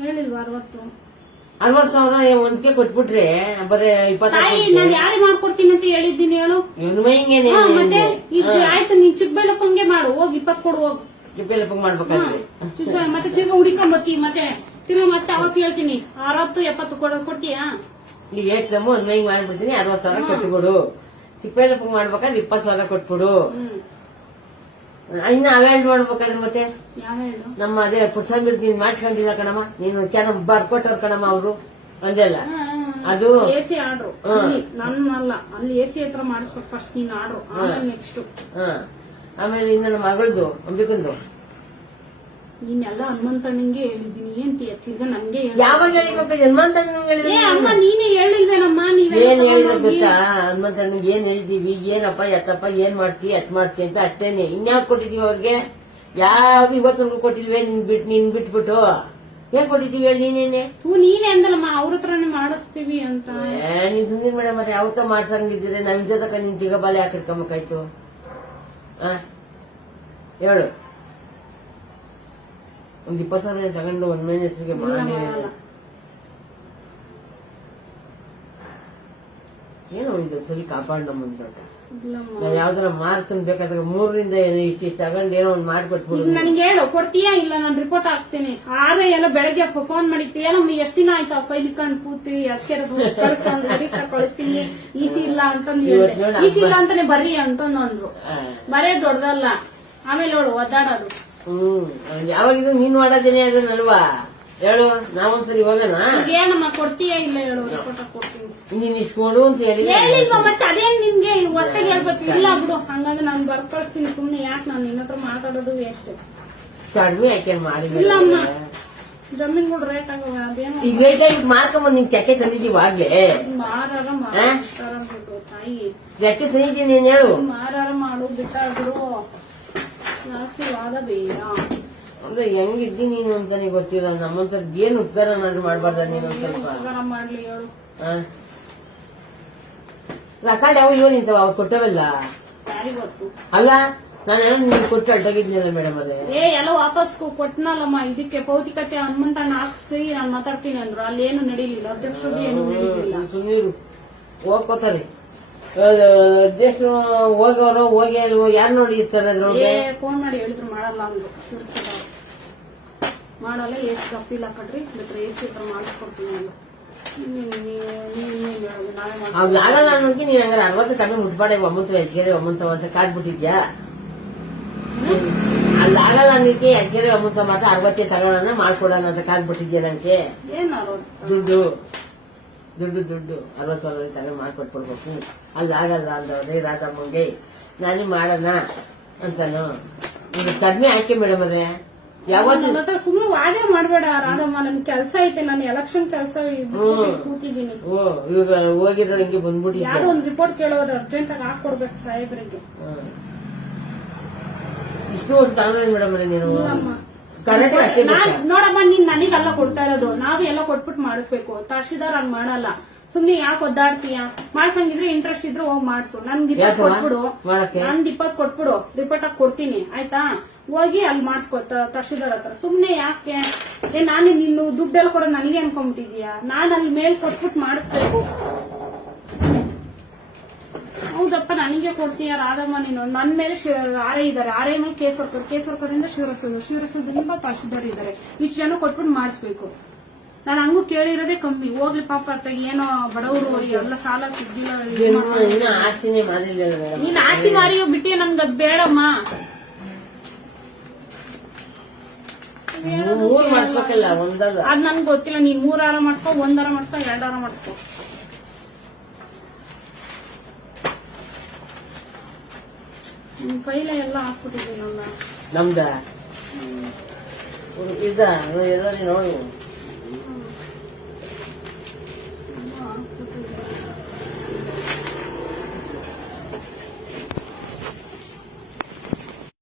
ಹೇಳಿಲ್ವಾ ಅರವತ್ತು? ಅರವತ್ ಸಾವಿರ ಒಂದ್ಕೆ ಕೊಟ್ಬಿಟ್ರೆ ಬರೀ ತಾಯಿ ನಾನ್ ಯಾರೇ ಮಾಡ್ಕೊಡ್ತೀನಿ ಅಂತ ಹೇಳಿದ್ದೀನಿ ಹೇಳು. ಹಾ, ಮತ್ತೆ ಇದು ಆಯ್ತು ನೀನ್ ಚಿಕ್ಕಬಳ್ಳಪ್ಪಂಗೆ ಮಾಡು ಹೋಗಿ ಇಪ್ಪತ್ ಕೊಡು ಹೋಗಿ. ಕಿಪ್ಪೆಲ್ಲಪ್ಪ ಮಾಡ್ಬೇಕಾದ್ರೆ ಚಿಕ್ಕ ಮತ್ತೆ ತಿರ್ಗಾ ಹುಡಿಕೊಂಬತ್ತಿ ಮತ್ತೆ ತಿರ್ಗಾ ಮತ್ತೆ ಅವತ್ತು ಹೇಳ್ತೀನಿ. ಅರವತ್ತು ಎಪ್ಪತ್ತು ಕೊಡ ಕೊಡ್ತೀಯಾ? ನೀವ್ ಏಕ್ದಮ್ ಒಂದ್ ಮೈಂಗ್ ಮಾಡ್ಬಿಡ್ತೀನಿ ಅರವತ್ ಸಾವಿರ ಕೊಟ್ಬಿಡು. ಚಿಕ್ಕಪೆಲ್ಲಪ್ಪ ಮಾಡ್ಬೇಕಾದ್ರೆ ಇಪ್ಪತ್ ಸಾವಿರ ಕೊಟ್ಬಿಡು. ಹ್ಮ್. ಇನ್ನ ಅವೇಲ್ಡ್ ಮಾಡ್ಬೇಕಾದ್ರೆ ಮತ್ತೆ? ನಮ್ಮ ಅದೇ ಪುಟ್ಸಂಬಿ ನೀನ್ ಮಾಡ್ಸ್ಕೊಂಡಿಲ್ಲ ಕಣಮ್ಮ. ನೀನು ಚೆನ್ನಾಗ್ ಬರ್ಕೊಟ್ಟವ್ರ ಕಣಮ್ಮ ಅವ್ರು. ಅಂದೆಲ್ಲ ಅದು ಎಸಿ ಸಿ ಆರ್ಡ್ರು ಅಲ್ಲಿ ನನ್ನಲ್ಲ. ಅಲ್ಲಿ ಎಸಿ ಸಿ ಹತ್ರ ಮಾಡಿಸ್ಬೇಕು ಫಸ್ಟ್ ನೀನ್ ಆರ್ಡ್ರು ಆಮೇಲೆ ನೆಕ್ಸ್ಟ್ ಹ. ಆಮೇಲೆ ಇನ್ನ ನಮ್ಮ ಮಗಳದು ಅಂಬಿಕಂದು. ನೀನೆಲ್ಲ ಹನುಮಂತಣ್ಣಂಗೆ ಹೇಳಿದ್ದೀನಿ. ಏನ್ ತಿರ್ಗಾ ನನ್ಗೆ ಹೇಳು. ಯಾವಾಗ ಜನ್ಮಾಂತ ಏ ಅಮ್ಮ ನೀನೇ ಹೇಳಿಲ್ವೇನಮ್ಮ? ನೀವೆಲ್ಲ ಏನ್ ಹೇಳಿದ ತಗೊಂಡೋಗಿ. ಗೊತ್ತಾ? ಹನುಮಂತಣ್ಣಗೆ ಏನ್ ಹೇಳಿದೀವಿ ಏನಪ್ಪ ಎತ್ತಪ್ಪ ಏನ್ ಮಾಡ್ತಿ ಎತ್ ಮಾಡ್ತಿ ಅಂತ ಅಷ್ಟೇನೆ. ಇನ್ಯಾವ್ ಕೊಟ್ಟಿದೀವಿ ಅವ್ರಿಗೆ? ಯಾವ ಇವತ್ತು ಕೊಟ್ಟಿಲ್ವೇ? ನಿನ್ ಬಿಟ್ ನಿನ್ ಬಿಟ್ಬಿಟ್ಟು. ಏನ್ ಕೊಟ್ಟಿದೀವಿ ಹೇಳಿ ನೀನೇನೆ? ತೂ ನೀನೇ ಅಂದಲ್ಲಮ್ಮ ಅವ್ರ ಹತ್ರನೇ ಮಾಡಿಸ್ತೀವಿ ಅಂತ. ಏ, ನೀನ್ ಸುಂದರ ಮೇಡಮ್ ಮತ್ತೆ ಯಾವತ್ತ ಮಾಡ್ಸಂಗಿದ್ರೆ ನನ್ ಜೊತೆ ನಿನ್ ಜಿಗಬಾಲೆ ಹಾಕಿಡ್ಕೊಂಬೇಕಾಯ್ತು ಆ ಹೇಳು. ಒಂದ್ ಇಪ್ಪತ್ ಸಾವಿರ ತಗೊಂಡು ಒಂದ್ ಮೇಲೆ ಹೆಸರಿಗೆ ಮಾಡಿ ಏನು ಇದು ಸರಿ ಕಾಪಾಡ್ ನಮ್ಮ ನಾನು ನಾವ್ ಯಾವ್ದಾರ ಮಾರ್ಕ್ಸ್ ಬೇಕಾದ್ರೆ ಮೂರರಿಂದ ಏನೋ ಇಷ್ಟ ಇಷ್ಟ ತಗೊಂಡ್ ಏನೋ ಒಂದ್ ಮಾಡ್ಕೊಟ್ಬಿಡು ನನಗೆ ಹೇಳು ಕೊಡ್ತೀಯಾ ಇಲ್ಲ? ನಾನು ರಿಪೋರ್ಟ್ ಹಾಕ್ತೀನಿ. ಆದ್ರೆ ಎಲ್ಲ ಬೆಳಗ್ಗೆ ಫೋನ್ ಮಾಡಿತ್ತು ನಮ್ ಎಷ್ಟ್ ದಿನ ಆಯ್ತು ಆ ಫೈಲ್ ಇಟ್ಕೊಂಡು ಕೂತಿ ಅಷ್ಟೇ ಕಳಿಸ್ತೀನಿ. ಈಸಿ ಇಲ್ಲ ಅಂತಂದು ಹೇಳಿದೆ. ಈಸಿ ಇಲ್ಲ ಅಂತಾನೆ ಬರ್ರಿ ಅಂತಂದು ಅಂದ್ರು. ಬರೇ ದೊಡ್ಡದಲ್ಲ. ಆಮೇಲೆ ಅವಳು ಒದ್ದಾಡೋದು. ಹ್ಮ್. ಯಾವಾಗಿದ್ರು ನೀನ್ ಮಾಡೋದೇನೆ ಅದನ್ನಲ್ವಾ ಹೇಳು ನಾವೊಂದ್ಸರಿ ಹೋಗೋಣ? ಏನಮ್ಮ ಕೊಡ್ತೀಯಾ ಇಲ್ಲ ಹೇಳು? ಕೊಟ್ಟ ಕೊಡ್ತೀನಿ. ನೀನ್ ಇಷ್ಟು ಕೊಡು ಅಂತ ಹೇಳಿ ಹೇಳಿಲ್ವಾ ಮತ್ತೆ? ಅದೇನ್ ನಿನ್ಗೆ? ಹೊಸ್ತಾಗಿ ಹೇಳ್ಬೇಕು. ಇಲ್ಲ ಬಿಡು. ಹಂಗಂದ್ರೆ ನಾನು ಬರ್ಕೊಳ್ತೀನಿ ಸುಮ್ನೆ. ಯಾಕೆ ನಾನು ನಿನ್ನ ಹತ್ರ ಮಾತಾಡೋದು ವೇಸ್ಟ್ ಕಡಿಮೆ ಯಾಕೆ ಮಾಡಿದ್ರೆ ಇಲ್ಲಮ್ಮ. ಜಮೀನ್ಗಳು ರೇಟ್ ಆಗವ ಅದೇನು ಈಗ ರೇಟ್ ಮಾರ್ಕೊಂಬಂದ್ ನಿನ್ ಚಕ್ಕೆ ತಂದಿದ್ದೀವಿ ಆಗ್ಲೇ. ಮಾರಾರ ಮಾಡಿ. ಬಿಡು ತಾಯಿ. ಚಕ್ಕೆ ತಂದಿದ್ದೀನಿ ನೀನ್ ಹೇಳು. ಮಾರಾರ ಮಾಡು. ಬಿಟ್ಟಾದ್ರು ಜಾಸ್ತಿ ವಾದ ಬೇಡ ಅಂದ್ರೆ ಹೆಂಗಿದ್ದಿ ನೀನು ಅಂತಾನೆ ಗೊತ್ತಿಲ್ಲ. ನಮ್ಮಂತ ಏನ್ ಉಪಕಾರ ಮಾಡ್ಬಾರ್ದ ನೀನು ಒಂದ್ ಸ್ವಲ್ಪ. ಉಪಕಾರ ಮಾಡ್ಲಿ ಹೇಳು. ಯಾವ ಇರೋ ನಿಂತವ ಕೊಟ್ಟವಲ್ಲ? ಅಲ್ಲ ನಾನು ನಿನ್ ಕೊಟ್ಟು ಅಡ್ಡಾಗಿದ್ನಲ್ಲ ಮೇಡಮ್ ಅದೇ ಏ ಎಲ್ಲ ವಾಪಸ್ ಕೊ- ಕೊಟ್ನಲ್ಲಮ್ಮ ಇದಕ್ಕೆ ಪೌತಿಕತೆ ಹನುಮಂತನ ಹಾಕ್ಸಿ ನಾನು ಮಾತಾಡ್ತೀನಿ ಅಂದ್ರು. ಅಲ್ಲಿ ಏನು ನಡೀಲಿಲ್ಲ. ಅಧ್ಯಕ್ಷರು ಏನು ನಡೀಲಿಲ್ಲ. ಹೋಗ್ಕೋತಾರೆ ಅಧ್ಯಕ್ಷರು ಹೋಗೋರು ಹೋಗಿ ಯಾರು ನೋಡಿ ಇರ್ತಾರೆ ಏ ಫೋನ್ ಮಾಡಿ ಹೇಳಿದ್ರು ಮಾಡಲ್ಲ ಅಂದ್ರು. ಶಿವಸಭಾ ಅವ್ರು. ಮಾಡಲ್ಲ ಎಸಿ ಅಪ್ಪೀಲ್ ಹಾಕಡ್ರಿ ಎ ಸಿ ಹತ್ರ ಮಾಡಿಸ್ಕೊಡ್ತೀನಿ ಅಂದ್ರು. ನೀನ್- ನೀನ್- ನೀನ್- ನೀನ್ ಹೇಳೋದು, ನಾವೇ ಮಾಡ್ತೀವಿ. ಅವ್ರು ಆಗಲ್ಲ ಅನ್ನೋದಕ್ಕೆ ನೀನ್ ಹಂಗಾರೆ ಅರವತ್ತು ಕಡಿಮೆ ಮುಟ್ಪಾಡೆ ಒಮ್ಮಂತ ಹೆಜ್ಗೆರೆ ಒಮ್ಮಂತ ಅಂತ ಕಾದ್ಬಿಟ್ಟಿದ್ಯಾ ಅಲ್ಲಿ ಆಗಲ್ಲ ಅನ್ನೋದಕ್ಕೆ ಒಮ್ಮಂತ ಮಾತ್ರ ಅರವತ್ತೇ ತಗೊಳ್ಳೋಣ ಮಾಡ್ಕೊಡೋಣ ಅಂತ ಕಾದ್ಬಿಟ್ಟಿದ್ಯಾ ನನಗೆ ಏನ್? ದುಡ್ಡು. ದುಡ್ಡು ದುಡ್ಡು ಅರವತ್ತು ಸಾವಿರ ತಲೆ ಮಾಡ್ಕೊಟ್ಬಿಡ್ಬೇಕು ಅಲ್ಲಿ ಆಗಲ್ಲ ಅಂದವ್ರೆ ರಾಧಮ್ಮಂಗೆ ನಾನು ಮಾಡೋಣ ಅಂತಾನು. ಇದು ಕಡಿಮೆ ಆಯ್ಕೆ ಮೇಡಮ್ ಅದೇ ಯಾವತ್ತು ಸುಮ್ಮನೆ ವಾದೆ ಮಾಡಬೇಡ ರಾಧಮ್ಮ ನನ್ ಕೆಲ್ಸ ಐತೆ ನಾನು ಎಲೆಕ್ಷನ್ ಕೆಲಸ ಕೂತಿದ್ದೀನಿ. ಓ ಇವಾಗ ಹೋಗಿರೋ ಹಿಂಗೆ ಬಂದ್ಬಿಟ್ಟಿದ್ದೆ. ಯಾವ್ದೋ ಒಂದ್ ರಿಪೋರ್ಟ್ ಕೇಳೋರು ಅರ್ಜೆಂಟ್ ಆಗಿ ಹಾಕೊಡ್ಬೇಕು ಸಾಹೇಬ್ರಿಗೆ. ಇಷ್ಟು ವರ್ಷ ತಗೊಂಡ್ರೆ ಮೇಡಮ್ ನೀನು ನಾನ್ ನೋಡಮ್ಮ ನೀನ್ ನನಗೆಲ್ಲ ಕೊಡ್ತಾ ಇರೋದು. ನಾವೇ ಎಲ್ಲ ಕೊಟ್ಬಿಟ್ಟು ಮಾಡಿಸ್ಬೇಕು. ತಹಶೀಲ್ದಾರ್ ಹಂಗ್ ಮಾಡಲ್ಲ. ಸುಮ್ನೆ ಯಾಕೆ ಒದ್ದಾಡ್ತೀಯ? ಮಾಡ್ಸಂಗಿದ್ರೆ ಇಂಟ್ರೆಸ್ಟ್ ಇದ್ರೆ ಹೋಗಿ ಮಾಡ್ಸು. ನನ್ಗೆ ಇಪ್ಪತ್ ಕೊಟ್ಬಿಡು. ನಂದ್ ಇಪ್ಪತ್ ಕೊಟ್ಬಿಡು. ರಿಪೋರ್ಟ್ ಆಗಿ ಕೊಡ್ತೀನಿ. ಆಯ್ತಾ? ಹೋಗಿ ಅಲ್ಲಿ ಮಾಡಿಸ್ಕೊ ತಹಶೀಲ್ದಾರ್ ಹತ್ರ. ಸುಮ್ನೆ ಯಾಕೆ? ಏ ನಾನು ನಿನ್ನ ದುಡ್ಡೆಲ್ಲ ಕೊಡೋದು ನನಗೆ ಅನ್ಕೊಂಬಿಟ್ಟಿದ್ಯಾ ನಾನು ಅಲ್ಲಿ ಮೇಲ್ ಕೊಟ್ಬಿಟ್ಟು ಮಾಡಿಸ್ಬೇಕು. ಹೌದಪ್ಪ ನನಗೆ ಕೊಡ್ತೀಯ ರಾಧಮ್ಮ ನೀನು. ನನ್ ಮೇಲೆ ಆರೇ ಇದ್ದಾರೆ. ಆರೇ ಮೇಲೆ ಕೇಸರ್ಕರ್ ಕೇಸರ್ಕರಿಂದ ಶಿವರಸ್ತದ ತುಂಬಾ ತಹಶೀಲ್ದಾರ್ ಇದ್ದಾರೆ ಇಷ್ಟ ಜನ ಕೊಟ್ಬಿಟ್ಟು ಮಾಡಿಸ್ಬೇಕು. ನಾನು ಹಂಗೂ ಕೇಳಿರೋದೇ ಕಮ್ಮಿ. ಹೋಗ್ಲಿ ಪಾಪ ಅತ್ತ ಏನೋ ಬಡವರು ಎಲ್ಲ ಸಾಲ ಸಿಗ್ಲಿಲ್ಲ ನೀನ್ ಆಸ್ತಿ ಮಾರಿ ಬಿಟ್ಟಿ ನನ್ಗೆ ಅದ್ ಬೇಡಮ್ಮ. ಮೂರ್ ಅದ್ ನನ್ಗೆ ಗೊತ್ತಿಲ್ಲ. ನೀನ್ ಮೂರಾರ ಮಾಡ್ಸ್ಕೊ ಒಂದಾರ ಮಾಡ್ಸ್ಕೊ ಎರಡಾರ ಮಾಡ್ಸ್ಕೊ. ಕೈಲೇ ಎಲ್ಲ ಹಾಕ್ಬಿಟ್ಟಿದ್ದೀನಲ್ಲ ನಮ್ದ? ಇದ ಹ್ಮ್.